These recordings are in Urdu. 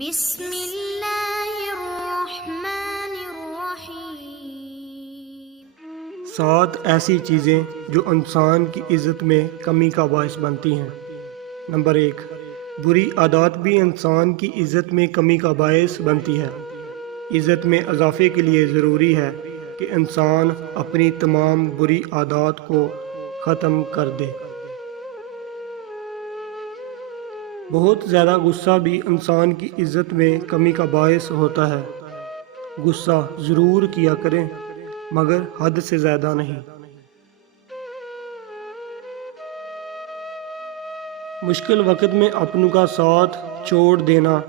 بسم اللہ الرحمن الرحیم۔ 7 ایسی چیزیں جو انسان کی عزت میں کمی کا باعث بنتی ہیں۔ نمبر 1، بری عادات بھی انسان کی عزت میں کمی کا باعث بنتی ہے۔ عزت میں اضافے کے لیے ضروری ہے کہ انسان اپنی تمام بری عادات کو ختم کر دے۔ بہت زیادہ غصہ بھی انسان کی عزت میں کمی کا باعث ہوتا ہے۔ غصہ ضرور کیا کریں مگر حد سے زیادہ نہیں۔ مشکل وقت میں اپنوں کا ساتھ چھوڑ دینا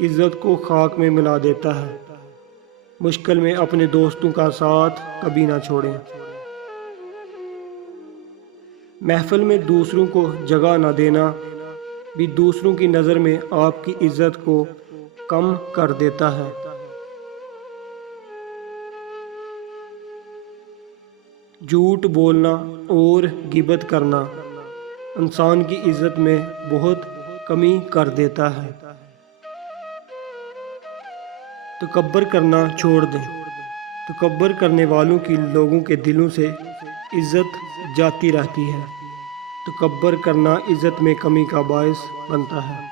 عزت کو خاک میں ملا دیتا ہے۔ مشکل میں اپنے دوستوں کا ساتھ کبھی نہ چھوڑیں۔ محفل میں دوسروں کو جگہ نہ دینا بھی دوسروں کی نظر میں آپ کی عزت کو کم کر دیتا ہے۔ جھوٹ بولنا اور غیبت کرنا انسان کی عزت میں بہت کمی کر دیتا ہے۔ تکبر کرنا چھوڑ دیں۔ تکبر کرنے والوں کی لوگوں کے دلوں سے عزت جاتی رہتی ہے۔ تکبر کرنا عزت میں کمی کا باعث بنتا ہے۔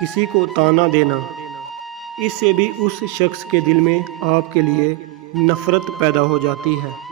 کسی کو طعنہ دینا، اس سے بھی اس شخص کے دل میں آپ کے لیے نفرت پیدا ہو جاتی ہے۔